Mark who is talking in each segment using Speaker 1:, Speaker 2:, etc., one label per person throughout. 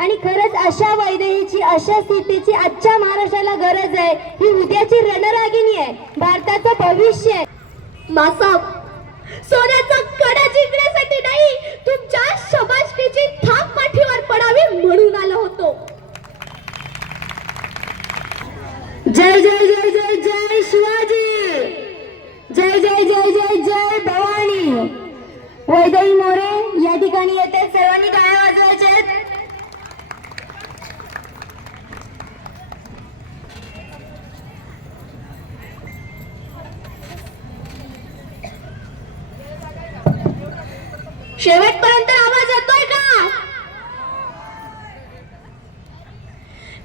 Speaker 1: आणि खरंच अशा वैदेहीची अशा स्थितीची आजच्या महाराष्ट्राला गरज आहे. ही उद्याची रणरागिणी आहे. भारताचं भविष्य आहे.
Speaker 2: मासाब सोन्याचा कडा जिंकण्यासाठी नाही तुमच्या शबाशकीची थाप पाठीवर पडावी म्हणून आलो होतो.
Speaker 1: जय जय जय जय जय शिवाजी. जय जय जय जय जय भवानी. वैदेही मोरे या ठिकाणी येते. सर्वांनी टाळ्या वाजवायच्या आहेत.
Speaker 2: शेवटपर्यंत आवाज येतोय का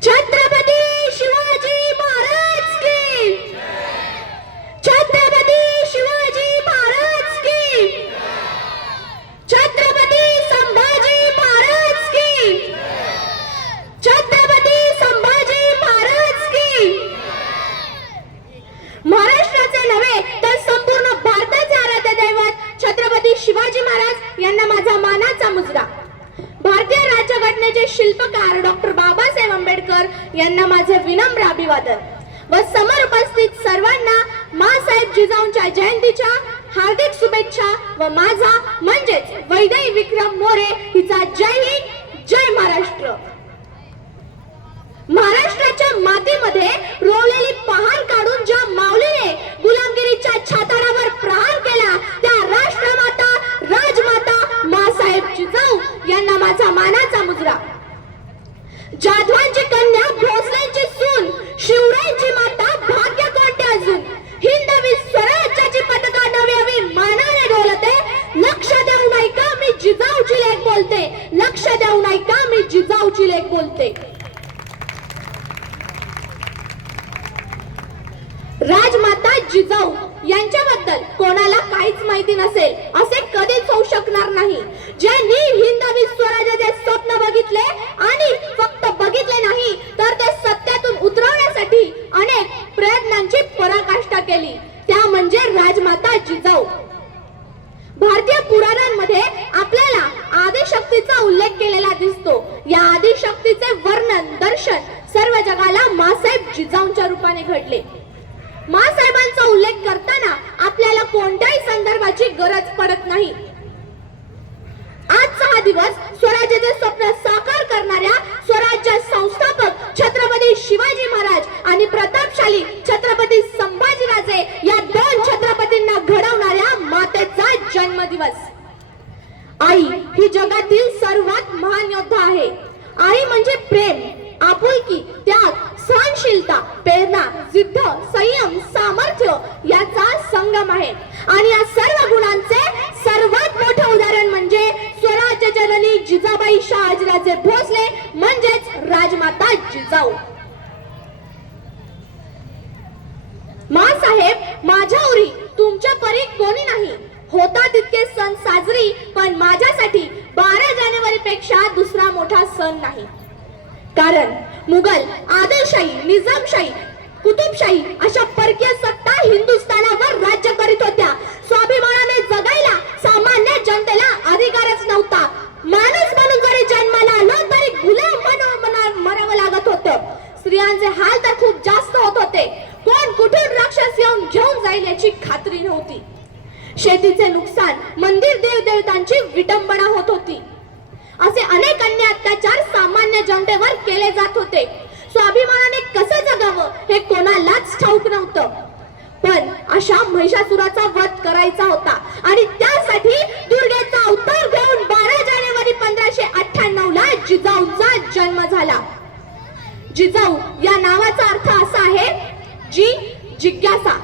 Speaker 2: छत्रपती शिवाजी महाराज की छत्रपती शिवाजी महाराज की छत्रपती संभाजी महाराज की छत्रपती संभाजी महाराज की महाराष्ट्राचे नव्हे तर संपूर्ण भारताचे आराध्य दैवत छत्रपती शिवाजी महाराज यांना माझा मानाचा मुजरा भारतीय राज्यघटनेचे शिल्पकार डॉक्टर बाबासाहेब आंबेडकर यांना माझे विनम्र अभिवादन व समोर उपस्थित सर्वांना मासाहेब जिजाऊंच्या जयंतीच्या हार्दिक शुभेच्छा व माझा म्हणजेच वैदई विक्रम मोरे हिचा जय हिंद जय महाराष्ट्र महाराष्ट्राच्या मातीमध्ये रोवलेली पहार काढून ज्या माऊलीने गुलामगिरीच्या छाताडावर प्रहार केला त्या राष्ट्रमाता राजमाता मासाहेब जिजाऊ यांना माझा मानाचा मुजरा. जाधवांची कन्या भोसलेंची सून शिवरायांची माता भाग्य कोणते अजून. हिंदवी स्वराज्याची पताका नव्यावी मानाने डोलते लक्ष देऊ नाही का मी जिजाऊची लेख बोलते. लक्ष देऊ नाही का मी जिजाऊची लेख बोलते. राजमाता जिजाऊ यांच्याबद्दल कोणाला काहीच माहिती नसेल असे कधीच होऊ शकणार नाही. ज्यांनी हिंदवी स्वराज्याचे स्वप्न बघितले आणि फक्त बघितले नाही तर ते सत्यातून उतरवण्यासाठी अनेक प्रयत्नांची पराकाष्ठा केली त्या म्हणजे राजमाता जिजाऊ भारतीय पुराणांमध्ये आपल्याला आदिशक्तीचा उल्लेख केलेला दिसतो या आदिशक्तीचे वर्णन दर्शन सर्व जगाला मासाहेब जिजाऊंच्या रूपाने घडले मासाहेबांचा उल्लेख करताना आपल्याला कोणत्याही संदर्भाची गरज पडत नाही आजचा हा दिवस स्वराज्याचे स्वप्न साकार करणाऱ्या स्वराज्य संस्थापक छत्रपती शिवाजी महाराज आणि प्रतापशाली छत्रपती संभाजीराजे या दोन छत्रपतींना घडवणाऱ्या मातेचा जन्मदिवस आई ही जगातील सर्वात महान योद्धा आहे आई म्हणजे प्रेम आपुलकी त्याग सहनशीलता प्रेरणा जिद्द संयम सामर्थ्य याचा संगम आहे आणि या सर्व गुणांचे सर्वात मोठे उदाहरण म्हणजे स्वराज्य जननी जिजाबाई शहाजीराजे भोसले म्हणजेच राजमाता जिजाऊ मासाहेब माझ्या उरी तुमच्या परी कोणी नाही होता तितके सण साजरी पण माझ्यासाठी बारा जानेवारी पेक्षा दुसरा मोठा सण नाही कारण मुघल आदिलशाही निजामशाही कुतुबशाही अशा परकीय सत्ता हिंदुस्थानावर राज्य करीत होत्या स्वाभिमानाने जगायला सामान्य जनतेला अधिकारच नव्हता माणूस म्हणून जरी जन्माला आलो तरी गुलाम म्हणून मना- मरावं लागत होतं स्त्रियांचे हाल तर खूप जास्त होत होते. कोण कुठून राक्षस येऊन घेऊन जाईल याची खात्री नव्हती. शेतीचे नुकसान मंदिर देवदेवतांची विटंबना होत होती. असे अनेक अन्य अत्याचार सामान्य जनतेवर केले जात होते. स्वाभिमानाने कसं जगावं हे कोणालाच ठाऊक नव्हतं. पण अशा महिषासुराचा वध करायचा होता आणि त्यासाठी दुर्गेचा अवतार घेऊन बारा जानेवारी पंधराशे अठ्ठ्याण्णव ला जिजाऊंचा जन्म झाला. जिजाऊ या नावाचा अर्थ असा आहे जी जिज्ञासा.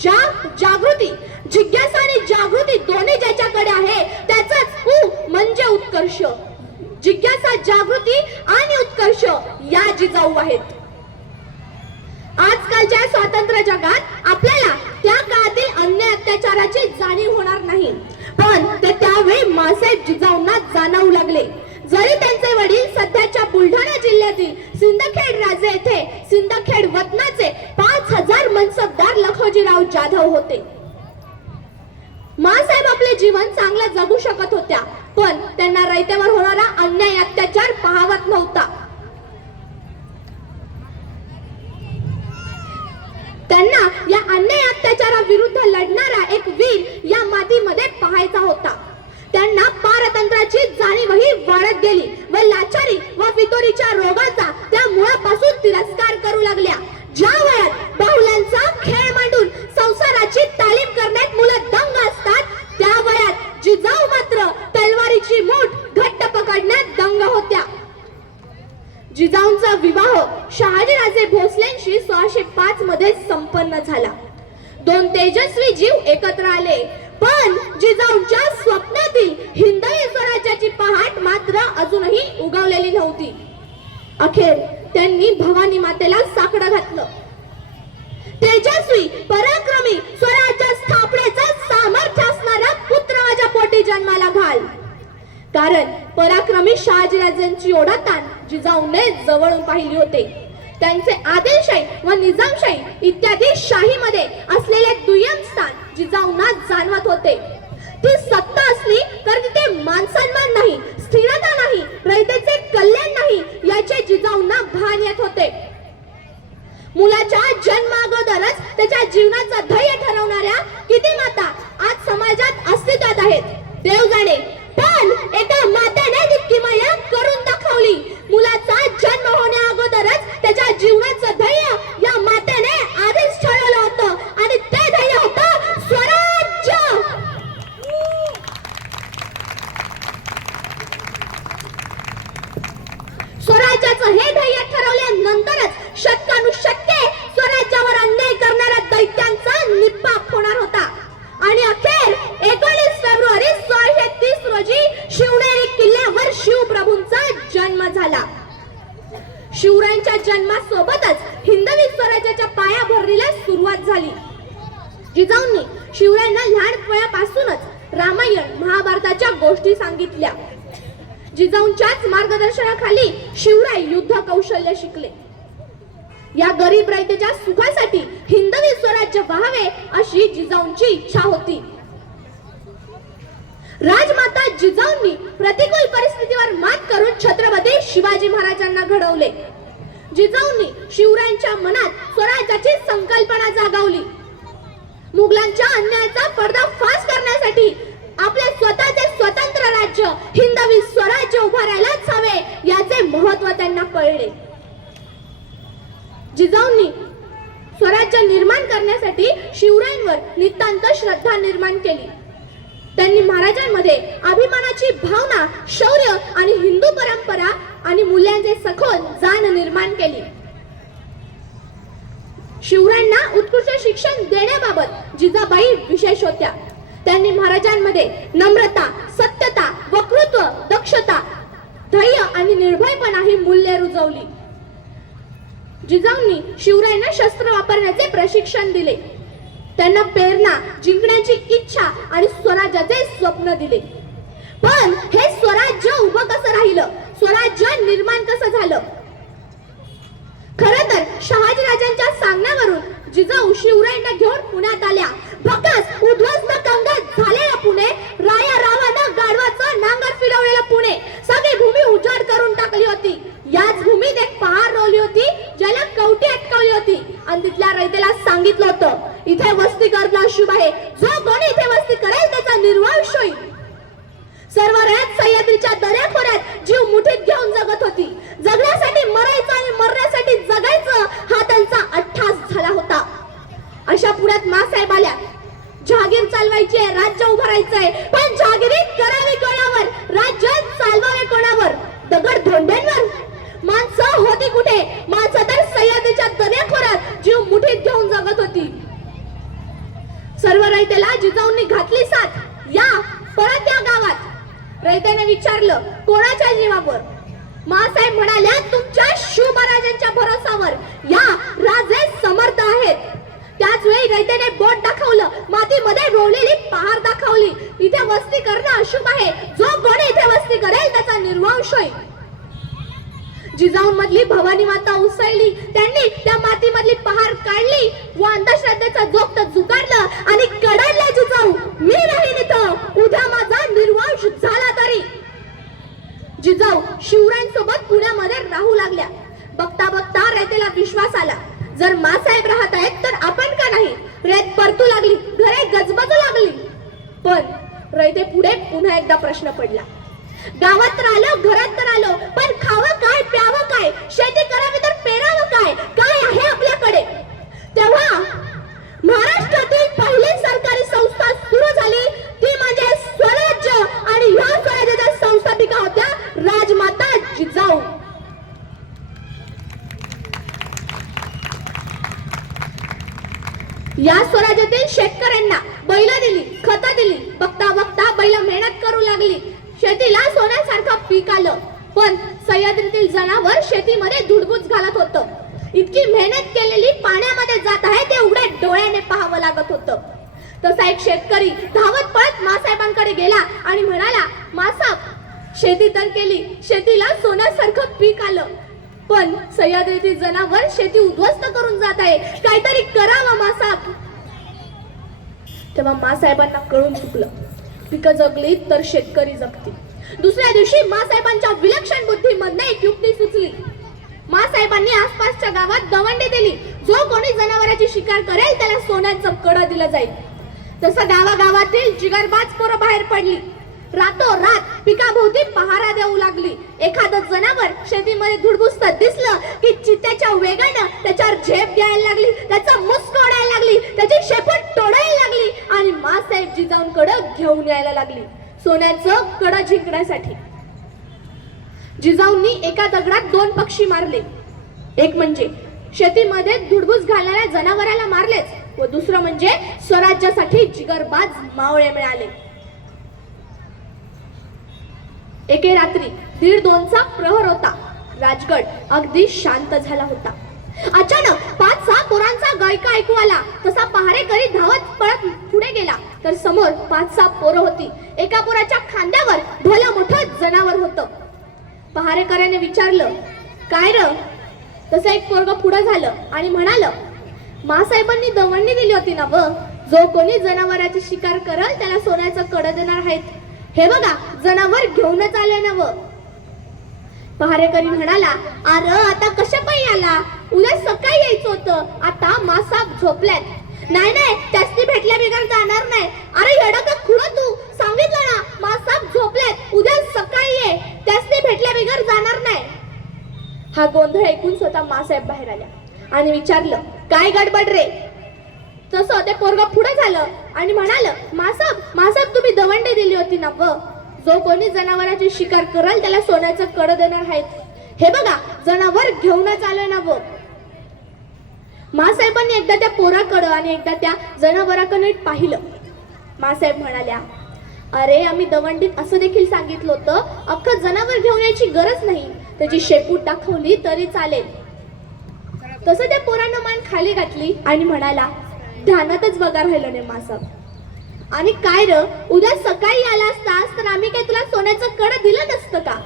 Speaker 2: ज्या जागृती जिज्ञासा आणि जागृती दोन्ही ज्याच्याकडे आहे त्याचाच उ म्हणजे उत्कर्ष. जिज्ञासा जागृती आणि उत्कर्ष या जिजाऊ आहेत. आजकालच्या स्वातंत्र्य जगात आपल्याला त्या काळातील अन्य अत्याचाराची जाणीव होणार नाही. पण ते त्यावेळी मासाहेब जिजाऊंना जाणवू लागले. जरी त्यांचे वडील सध्याच्या बुलढाणा जिल्ह्यातील सिंदखेड राजे येथे सिंदखेड वतनाचे पाच हजार मनसबदार लखोजीराव जाधव होते. मासाहेब आपले जीवन चांगलं जगू शकत होत्या पण त्यांना रयतेवर होणारा अन्याय अत्याचार पाहवत नव्हता. त्यांना या अन्याय अत्याचाराविरुद्ध लढणारा एक वीर या मातीमध्ये पाहायचा होता. त्यांना पारतंत्राची जाणीवही वाढत गेली व लाचारी व फितोरीच्या रोगाचा त्या मुळापासून तिरस्कार करू लागले. व निजामशाही इत्यादी शाहीमध्ये असलेले दुय्यम स्थान जिजाऊंना जाणवत होते. ती सत्ता असली तर तिथे मानसन्मान नाही स्थिरता नाही रयतेचे कल्याण नाही याचे जिजाऊंना भान येत होते. मुलाच्या जन्माअगोदरच त्याच्या जीवनाचा ध्येय ठरवणाऱ्या किती माता आज समाजात अस्तित्वात आहेत. देव जाणे पण एका माताने तितकी माया करून दाखवली. मुलाचा जन्म होण्या अगोदरच त्याच्या जीवनाचं ध्येय या मातेने आधीच ठरवलं होतं. आणि ते ध्येय होतं स्वराज्य! स्वराज्याचं हे ध्येय ठरवल्यानंतरच शतकानुशतके स्वराज्यावर अन्याय करणाऱ्या दैत्यांचा निपाप होणार होता आणि अखेर एकोणीस फेब्रुवारी सोळाशे तीस रोजी शिवनेरी किल्ल्यावर शिवप्रभूंचा जन्म झाला शिवरायांच्या जन्मासोबतच हिंदवी स्वराज्याच्या पाया भरणीला सुरुवात झाली जिजाऊंनी शिवरायांना लहान वयापासूनच रामायण महाभारताच्या गोष्टी सांगितल्या जिजाऊंच्याच मार्गदर्शनाखाली शिवराय युद्ध कौशल्य शिकले या गरीब रयतेच्या सुखासाठी हिंदवी स्वराज्य व्हावे अशी जिजाऊंची इच्छा होती राजमाता जिजाऊंनी प्रतिकूल परिस्थितीवर मात करून छत्रपती शिवाजी महाराजांना घडवले. जिजाऊंनी शिवरायांच्या मनात स्वराज्याची संकल्पना जागवली. मुघलांच्या अन्यायाचा पर्दाफाश करण्यासाठी आपले स्वतःचे स्वतंत्र राज्य हिंदवी स्वराज्य उभारायलाच हवे याचे महत्त्व त्यांना कळले. जिजाऊंनी स्वराज्य निर्माण करण्यासाठी शिवरायांवर नितांत श्रद्धा निर्माण केली. त्यांनी महाराजांमध्ये अभिमानाची भावना शौर्य आणि हिंदू परंपरा आणि मूल्यांचे सखोल जाण निर्माण केली. शिवरायांना उत्कृष्ट शिक्षण देण्याबाबत जिजाबाई विशेष होत्या. त्यांनी महाराजांमध्ये नम्रता सत्यता वक्तृत्व दक्षता धैर्य आणि निर्भयपणा ही मूल्ये रुजवली. जिजाऊंनी शिवरायांना शस्त्र वापरण्याचे प्रशिक्षण दिले. त्यांना प्रेरणा जिंकण्याची इच्छा आणि स्वराज्याचे स्वप्न दिले. पण हे स्वराज्य उभं कसं राहिलं? स्वराज्य निर्माण कसं झालं? खर तर शहाजीराजांच्या सांगण्यावरून जिजाऊ शिवरायांना घेऊन पुण्यात आल्या. भकास उद्ध्वस्त कंगात झालेला पुणे. राया रावानं गाढवाचं नांगर फिरवलेलं पुणे. सगळी भूमी उजाड करून टाकली होती. याच भूमीत एक पहाड रोवली होती ज्याला कवटी अटकवली होती. आणि तिथल्या रयतेला सांगितलं होतं इथे वस्ती करणं अशुभ आहे जो कोणी इथे वस्ती करेल त्याचा निर्वांश होईल. सर्व रयत सह्याद्रीच्या दऱ्याखोऱ्यात जीव मुठीत घेऊन जगत होती. जगण्यासाठी मरायचं आणि मरण्यासाठी जगायचं हा त्यांचा अट्ठास झाला होता. अशा पुण्यात मासाहेब आल्या. जहागीर चालवायची आहे राज्य उभारायचंय पण जहागिरी करावी कोणावर? राज्य चालवावे कोणावर? दगड धोंड्यांवर? माणसं होती कुठे? माणसं तर सह्याद्रीच्या दर्याखोरात जीव मुठीत घेऊन जगत होती. सर्व रयतेला जिजाऊंनी घातली साथ. या परत या गावात. रयतेने विचारलं कोणाच्या जीवावर? मासाहेब म्हणाल्या तुमच्या शिव महाराजांच्या भरोसावर. या राजे समर्थ आहेत. त्याच वेळी रयतेने बोट दाखवलं मातीमध्ये रोवलेली पहार दाखवली. इथे वस्ती करणं अशुभ आहे. जो कोणी इथे वस्ती करेल त्याचा निर्वंश होईल जिजाऊन मधली भवानी माता उसळली. त्यांनी त्या मातीमधली पहार काढली. व अंधश्रद्धेचा जो झुगारलं आणि कडाडला जिजाऊ मी राहीन इथं उद्या माझा निर्वंश झाला तरी जिजाऊ शिवरायांसोबत पुण्यामध्ये राहू लागल्या बघता बघता रयतेला विश्वास आला जर मासाहेब राहत आहेत तर आपण का नाही रेत परतू लागली घरे गजबजू लागली पण रयते पुढे पुन्हा एकदा प्रश्न पडला गावात तर आलो घरात तर आलो पण खावं काय प्यावं काय शेती करावी तर पेरावं काय काय आहे आपल्याकडे तेव्हा महाराष्ट्रातील पहिली सरकारी संस्था सुरू झाली ती म्हणजे स्वराज्य आणि ह्या स्वराज्याच्या संस्थापिका होत्या राजमाता जिजाऊ राज्यातील शेतकऱ्यांना बैल दिली खत दिली. बघता बघता बैल मेहनत करू लागली. शेतीला सोन्यासारखं पीक आलं. पण सह्याद्रीतील जनावर शेतीमध्ये धुडबूज घालत होतं. इतकी मेहनत केलेली पाण्यामध्ये जात आहे ते उघड्या डोळ्याने पाहावं लागत होतं. तसा एक शेतकरी धावत पळत मासाहेबांकडे गेला आणि म्हणाला मासाब शेती तर केली. शेतीला सोन्यासारखं पीक आलं. पण सह्याद्रीतील जनावर शेती उद्ध्वस्त करून जात आहे. काहीतरी करावं मासाब तेव्हा मासाहेबांना कळून चुकलं. पिकं जगली तर शेतकरी जगतील. दुसऱ्या दिवशी मासाहेबांच्या विलक्षण बुद्धीमधनं एक युक्ती सुचली. मासाहेबांनी आसपासच्या गावात दवंडी दिली. जो कोणी जनावरांची शिकार करेल त्याला सोन्याचं कडं दिलं जाईल. तसं गावागावातील जिगरबाज पोरं बाहेर पडली. रातोरात पिकाभोवती पहारा देऊ लागली. एखादं जनावर शेतीमध्ये धुडबुसत दिसलं की चित्त्याच्या वेगानं त्याच्यावर झेप घ्यायला लागली त्याचा मुस्क ओढायला लागली त्याची शेपट तोडायला लागली आणि मासाहेब जिजाऊंकडे घेऊन यायला लागली. सोन्याचं कडं जिंकण्यासाठी. जिजाऊंनी एका दगडात दोन पक्षी मारले. एक म्हणजे शेतीमध्ये धुडबुस घालणाऱ्या जनावराला मारलेच व दुसरं म्हणजे स्वराज्यासाठी जिगरबाज मावळे मिळाले. एके रात्री दीड दोनचा प्रहर होता. राजगड अगदी शांत झाला होता. अचानक पाच सहा पोरांचा गायका ऐकू आला. तसा पहारेकरी धावत पळत पुढे गेला. तर समोर पाच सहा पोरं होती. एका पोराच्या खांद्यावर भलं मोठं जनावर होतं. पहारेकऱ्याने विचारलं काय र? तसं एक पोरग पुढं झालं आणि म्हणालं मासाहेबांनी दवंडी दिली होती ना व जो कोणी जनावराची शिकार करल त्याला सोन्याचं कडं देणार आहेत. हे बघा जनावर घेऊनच आले ना पहारेकरी म्हणाला अरे आता कशा पायी आला उद्या सकाळी यायचं होतं. आता मासाप झोपल्यात. नाही नाही त्यासनी भेटल्या बिगर जाणार नाही. अरे येडं का खुडं तू? सांगितलं ना मासाप झोपल्यात. उद्या सकाळी ये. त्यासनी भेटल्या बिगर जाणार नाही. हा गोंधळ ऐकून स्वतः मासाहेब बाहेर आल्या आणि विचारलं काय गडबड रे? तसं ते पोरग पुढे झालं. आणि म्हणाल मासाब मासाब तुम्ही दवंडे दिली होती ना व जो कोणी जनावराची शिकार कराल त्याला सोन्याचं कड देणार आहेत. हे बघा जनावर घेऊनच आलोय ना व मासाहेबांनी एकदा त्या पोराकडं आणि एकदा त्या जनावराकडे पाहिलं. मासाहेब म्हणाल्या अरे आम्ही दवंडीत असं देखील सांगितलं होतं अख्खं जनावर घेऊन यायची गरज नाही. त्याची शेपूट दाखवली तरी चालेल. तसं त्या पोरानं मान खाली घातली आणि म्हणाला ध्यानातच बघा राहिलं नाही मासाब आणि काय र उद्या सकाळी आला असतास तर आम्ही काय तुला सोन्याचं कड दिलं नसतं का?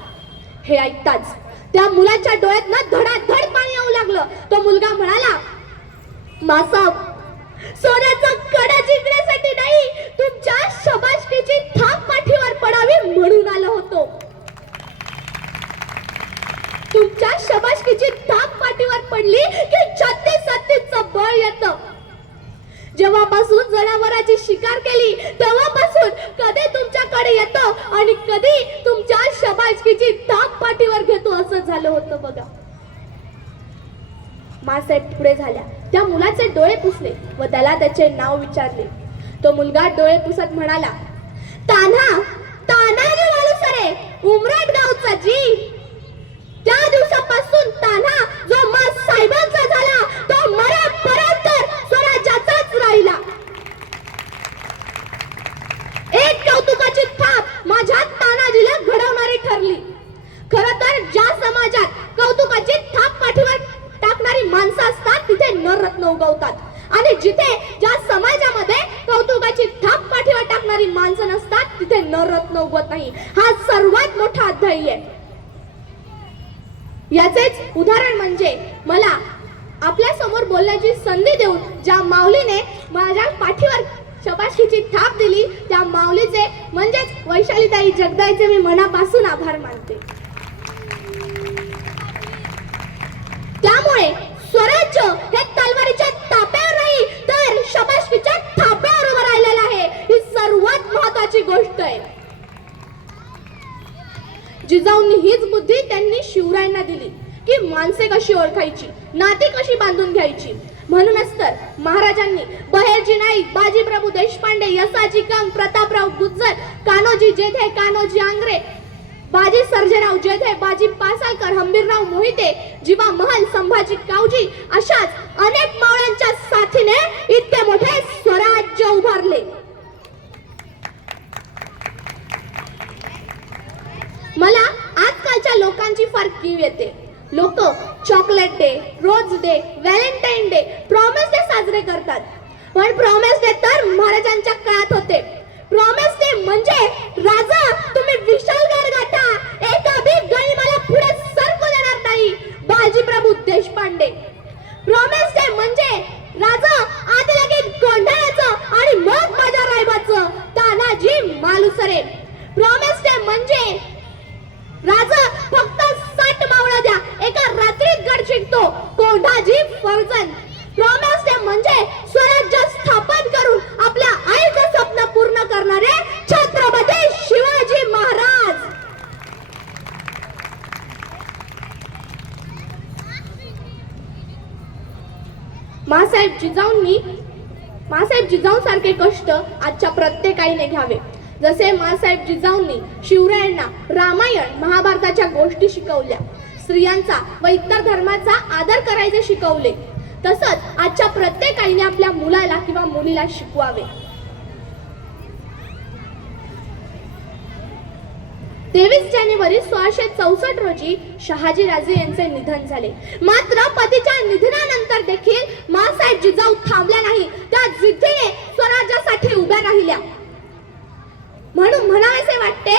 Speaker 2: हे ऐकताच त्या मुलाच्या डोळ्यात ना धडाधड पाणी येऊ लागलं. तो मुलगा म्हणाला मासाब सोन्याचं कडा जिंकण्यासाठी नाही तू शबाशकीची थाप पाठीवर पडावी म्हणून आलो होतो तुमच्या शबाशकीची थाप पाठीवर पडली की छत्तीस छत्तीसचं बळ येतं जेव्हापासून जनावराची शिकार केली तेव्हापासून कधी तुमच्याकडे येतो आणि कधी तुमच्या शबाशकीची थाप पाठीवर घेतो असं झालं होतं बघा मासाहेब पुढे झाल्या त्या मुलाचे डोळे पुसले व त्याला त्याचे नाव विचारले. तो मुलगा डोळे पुसत म्हणाला तान्हा तान्हाजी मालुसरे उमराट गावचा जी. त्या दिवसापासून तान्हा जो मा साहेबांचा झाला तो मरेपर्यंत स्वराज्याचाच राहिला. एक कौतुकाची थाप माझ्या तानाजीला घडवणारी ठरली. खर तर ज्या समाजात कौतुकाची थाप पाठीवर टाकणारी माणसं असतात तिथे नररत्न उगवतात. आणि जिथे ज्या समाजामध्ये कौतुकाची थाप पाठीवर टाकणारी माणसं नसतात तिथे नररत्न नाही. हा सर्वात मोठा अध्याय आहे. याचेच उदाहरण म्हणजे मला आपल्यासमोर बोलण्याची संधी देऊन ज्या माऊलीने माझ्या पाठीवर शबाशीची थाप दिली त्या माऊलीचे म्हणजेच वैशालीताई जगदाईचे मी मनापासून आभार मानते. जिजाऊंनी हीच बुद्धी त्यांनी शिवरायांना दिली की माणसे कशी ओळखायची नाती कशी बांधून घ्यायची. म्हणूनच तर महाराजांनी बहेरजी नाईक बाजीप्रभू देशपांडे यसाजी कंग प्रतापराव गुज्जर कान्होजी जेधे कान्होजी आंग्रे बाजी सर्जेराव जेधे बाजी पासालकर हंबीरराव मोहिते जीवा महल संभाजी कावजी अशाच अनेक मावळ्यांच्या साथीने इतके मोठे स्वराज्य उभारले. मला आजकालच्या लोकांची फार कीव येते. लोक chocolate day rose day Valentine day promise day साजरे करतात. पण प्रॉमिस डे तर महाराजांच्या काळात होते. प्रॉमिस डे म्हणजे राजा तुम्ही विशाल गाठा एका बी गनिमाला पुढे सरकू देणार नाही बाजी प्रभू देशपांडे प्रॉमिस डे म्हणजे राजा आधी लगेच गोंधळाचं आणि मग माझ्या रायबाचं तानाजी मालुसरे प्रॉमिस डे म्हणजे राजा फक्त साठ मावळा द्या एका रात्रीत गड जिंकतो कोंढाजी फर्जन प्रॉमिस डे म्हणजे स्वराज्य स्थापन करून आपल्या आईचं स्वप्न पूर्ण करणारे छत्रपती शिवाजी महाराज मासाहेब जिजाऊंनी मासाहेब जिजाऊ सारखे कष्ट आजच्या प्रत्येक आईने घ्यावे बाळासाहेब जिजाऊंनी शिवरायांना रामायण महाभारताच्या गोष्टी शिकवल्या. स्त्रियांचा व इतर धर्माचा आदर करायचे शिकवले. तसंच आजच्या प्रत्येक आईने आपल्या मुलाला किंवा मुलीला शिकवावे. तेवीस जानेवारी सोळाशे चौसष्ट रोजी शहाजी राजे यांचे निधन झाले. मात्र पतीच्या निधनानंतर देखील मासाहेब जिजाऊ थांबल्या नाही. त्या जिद्दीने स्वराज्यासाठी उभ्या राहिल्या. म्हणून म्हणावेसे वाटते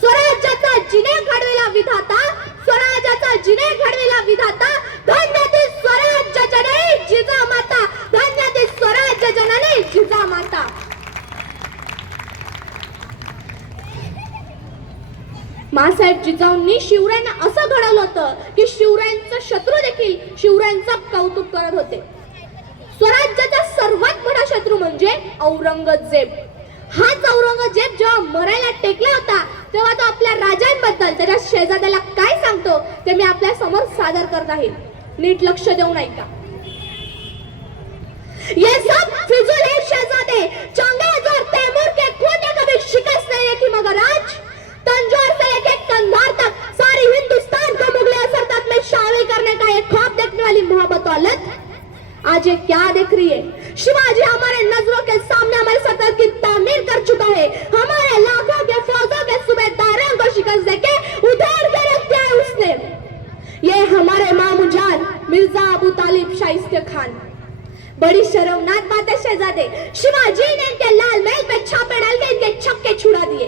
Speaker 2: स्वराज्याचा जिने घडविला विधाता स्वराज्याचा जिने घडविला विधाता धन्य स्वराज्य जने जिजा माता धन्य स्वराज्य जनने जिजा माता मासाहेब जिजाऊंनी शिवरायांना असं घडवलं होतं की शिवरायांचं शत्रू देखील शिवरायांचं कौतुक करत होते. स्वराज्याचा सर्वात मोठा शत्रू म्हणजे औरंगजेब. हाच औरंगजेब जेव्हा मरायला टेकला होता तेव्हा तो आपल्या राजांबद्दल त्याच्या शेजाऱ्याला काय सांगतो ते मी आपल्यासमोर सादर करत आहे. नीट लक्ष देऊन ऐका. ये सब फिजूल है शहजादे चंगेज और तैमूर के खून ने कभी शिकस्त नहीं देखी मगर आज तंजौर से लेके कंधार तक सारी हिंदुस्तान को मुगले सरतात में शामिल करने का एक ख्वाब देखने वाली मोहब्बत औलत? आज ये क्या देख रही है? शिवाजी हमारे नजरों के सामने हमारे सरकार की तामीर कर चुका है। हमारे लाखों के फौजों के सूबेदारों को शिकस्त देके उधेड़ के रख दिया है उसने। ये हमारे मामू जान मिर्जा अबू तालिब शाइस्ते खान बड़ी शर्मनाक बात है शहजादे शिवाजी ने इनके लाल महल पे छापे डाल के इनके छक्के छुड़ा दिए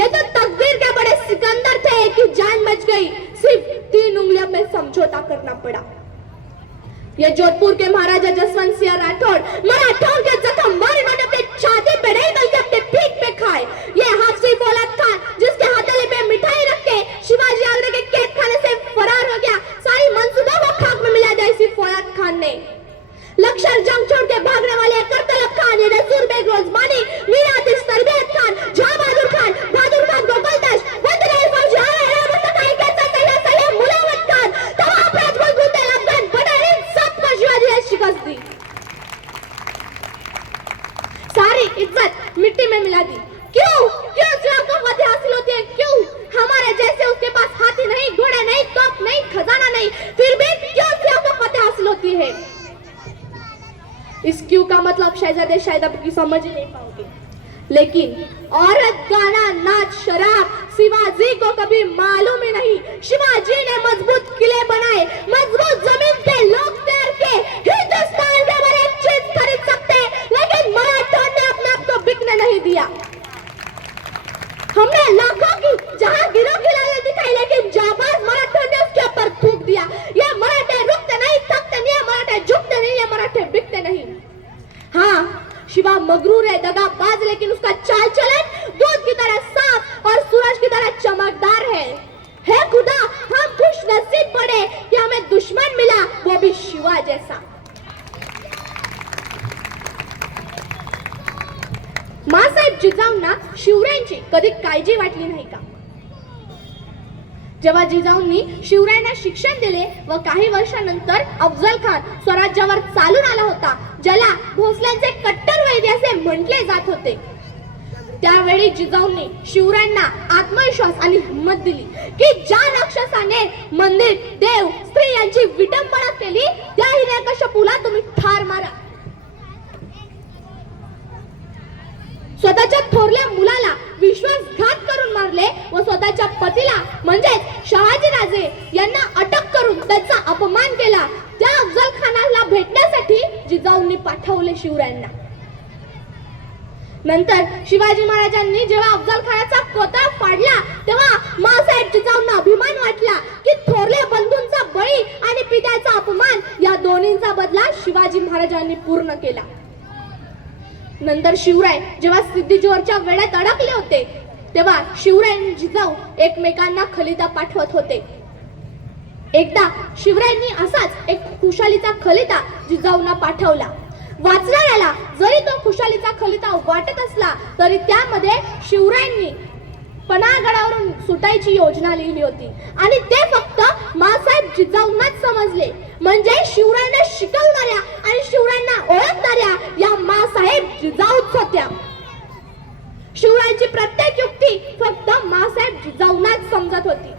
Speaker 2: ये तो तकदीर के बड़े सिकंदर थे कि जान बच गई सिर्फ तीन उंगलियों में समझौता करना पड़ा ये जोधपुर के महाराजा जसवंत सिंह राठौड़ मराठों के जख्म मार इन्होंने अपने छाती पे नहीं बल्कि अपने पीठ पे खाए ये हाफसी फौलाद खान जिसके हथेली पे मिठाई रख के शिवाजी आगरे के कैद खाने से फरार हो गया सारी मंसूबा को खाक में मिला दिया इसी फौलाद खान ने लश्कर जंग छोड़ के भागने वाले करतलब खान ये रसूल बेग रोजमानी मीरा आतिश तरबियत खान जहां बहादुर खान बहादुर खान गोपाल दास वंदनाई फौजी आया है मुस्तफा कैसा सैयद सैयद मुलावत खान तमाम राजपूत गुंडे अफगान बटाली सबको शिवाजी ने शिकस्त दी सारी इज्जत मिट्टी में मिला दी क्यों क्यों इस्लाम को फतेह हासिल होती है क्यों हमारे जैसे उसके पास हाथी नहीं घोड़े नहीं तोप नहीं खजाना नहीं फिर भी क्यों इस्लाम को फतेह हासिल होती है इस क्यों का मतलब शहजादे शायद आपकी समझ नहीं पाओगे लेकिन औरत गाना नाच शराब शिवाजी को कभी मालूम ही नहीं शिवाजी ने मजबूत किले बनाए मजबूत जमीन पे लोग तैर के हिंदुस्तान के हर एक चीज खरीद सकते लेकिन मराठों ने अपने आप को बिकने नहीं दिया हमने लाखों की जहांगीरों की लालच दिखाई लेकिन जाबाज मराठों ने उसके ऊपर थूक दिया ये मराठे रुकते नहीं थकते नहीं ये मराठे झुकते नहीं ये मराठे बिकते नहीं हाँ दगा मगरूर है दगा बाज लेकिन उसका चाल चलन। दूध की तरह साफ और सूरज की तरह चमकदार है। है खुदा हम खुश नसीब पड़े कि हमें दुश्मन मिला वो भी शिवा जैसा। मासाहेब जिजाऊंना शिवरायांची कधी काळजी वाटली नाही का? जेव्हा जिजाऊंनी शिवरायांना शिक्षण दिले व काही वर्षानंतर अफजल खान स्वराज्यावर चालून आला होता ज्याला भोसल्यांचे असे म्हटले जात होते. त्यावेळी जिजाऊंनी शिवरायांना आत्मविश्वास आणि हिंमत दिली की ज्या राक्षसाने मंदिर देव स्त्री यांची विटंबना केली त्या हिरण्यकश्यपूला तुम्ही ठार मारा. स्वतःच्या थोरल्या मुलाला विश्वासघात करून मारले व स्वतःच्या पतीला म्हणजे शहाजी राजे यांना अटक करून त्यांचा अपमान केला. त्या अफजल खानाला भेटण्यासाठी जिजाऊंनी पाठवले शिवरायांना. नंतर शिवाजी महाराजांनी जेव्हा अफजल खानाचा कोतळा फाडला तेव्हा मासाहेबची जिजाऊंना अभिमान वाटला की थोरल्या बंधूंचा बळी आणि पित्याचा अपमान या दोन्हींचा बदला शिवाजी महाराजांनी पूर्ण केला. नंतर शिवराय जेव्हा सिद्धीजोरच्या वेळेत अडकले होते तेव्हा शिवराय आणि जिजाऊ एकमेकांना खलिता पाठवत होते. एकदा शिवरायांनी असाच एक खुशालीचा खलिता जिजाऊंना पाठवला. वाचणाऱ्याला जरी तो खुशालीचा खलिता वाटत असला तरी त्यामध्ये शिवरायांनी पणागडावरून सुटायची योजना लिहिली होती. आणि ते फक्त मासाहेब जिजाऊंनाच समजले. म्हणजे शिवरायांना शिकवणाऱ्या आणि शिवरायांना ओळखणाऱ्या या मासाहेब जिजाऊच होत्या. शिवरायांची प्रत्येक युक्ती फक्त मासाहेब जिजाऊंनाच समजत होती.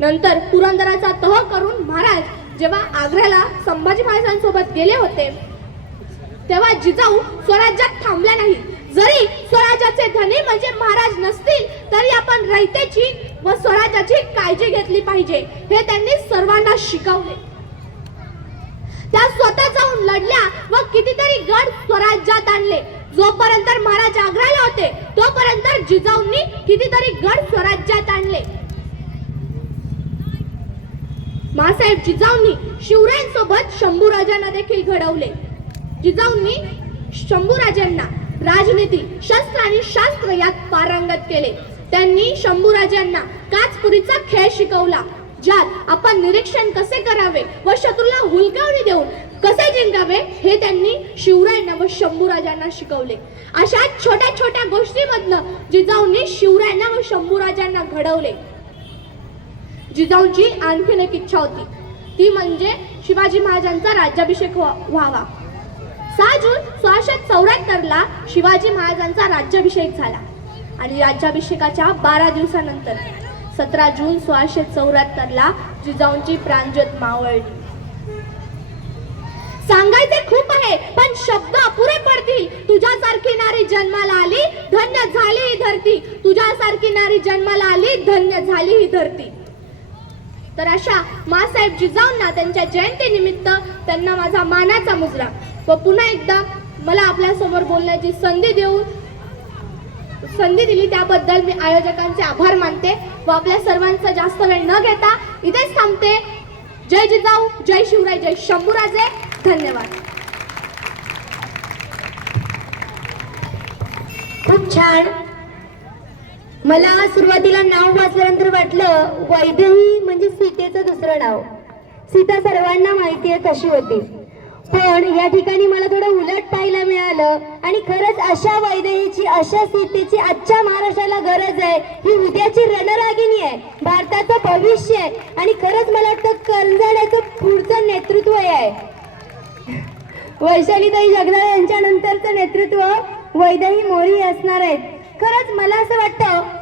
Speaker 2: नंतर पुरंदराचा तह करून महाराज जेव्हा आग्र्याला संभाजी महाराजांसोबत गेले होते तेव्हा जिजाऊ स्वराज्यात थांबल्या नाही. जरी स्वराज्याचे धनी म्हणजे महाराज नसतील तरी आपण रयतेची व स्वराज्याची काळजी घेतली पाहिजे हे त्यांनी सर्वांना शिकवले. त्या स्वतः जाऊन लढल्या व कितीतरी गड स्वराज्यात आणले. जोपर्यंत महाराज आग्र्याला होते तोपर्यंत जिजाऊंनी कितीतरी गड स्वराज्यात आणले. मासाहेब जिजाऊंनी शिवरायांसोबत शंभूराजांना देखील घडवले. जिजाऊंनी शंभूराजांना राजनीती शस्त्र आणि शास्त्र यात पारंगत केले. त्यांनी शंभूराजांना काचपुरीचा खेळ शिकवला ज्यात आपण निरीक्षण कसे करावे व शत्रूला हुलकावणी देऊन कसे जिंकावे हे त्यांनी शिवरायांना व शंभूराजांना शिकवले. अशा छोट्या छोट्या गोष्टीमधनं जिजाऊंनी शिवरायांना व शंभूराजांना घडवले. जिजाऊंची आणखीन एक इच्छा होती. ती म्हणजे शिवाजी महाराजांचा राज्याभिषेक व्हा- व्हावा. सहा जून सोळाशे चौऱ्याहत्तरला शिवाजी महाराजांचा राज्याभिषेक झाला आणि राज्याभिषेकाच्या बारा दिवसानंतर सतरा जून सोळाशे चौऱ्याहत्तरला जिजाऊंची प्राणज्योत मावळली. सांगायचे खूप आहे पण शब्द अपुरे पडतील. तुझ्यासारखी नारी जन्माला आली धन्य झाली ही धरती. तुझ्यासारखी नारी जन्माला आली धन्य झाली ही धरती. तर अशा मासाहेब जिजाऊंना त्यांच्या जयंतीनिमित्त त्यांना माझा मानाचा मुजरा. व पुन्हा एकदा मला आपल्यासमोर बोलण्याची संधी देऊन संधी दिली त्याबद्दल मी आयोजकांचे आभार मानते व आपल्या सर्वांचा जास्त वेळ न घेता इथेच थांबते. जय जिजाऊ जय शिवराय जय शंभूराजे. धन्यवाद.
Speaker 1: खूप छान. मला सुरुवातीला नाव वाचल्यानंतर वाटलं वैदेही म्हणजे सीतेचं दुसरं नाव. सीता सर्वांना माहिती आहे कशी होती. पण या ठिकाणी मला थोडं उलट पाहायला मिळालं आणि खरंच अशा वैदेहीची अशा सीतेची आजच्या महाराष्ट्राला गरज आहे. ही उद्याची रणरागिणी आहे. भारताचं भविष्य आहे. आणि खरंच मला वाटतं कर्जाड्याचं पुढचं नेतृत्व हे आहे. वैशालीताई जगदाळे यांच्या नंतरचं नेतृत्व वैदेही मोरी असणार आहेत. खरंच मला असं वाटतं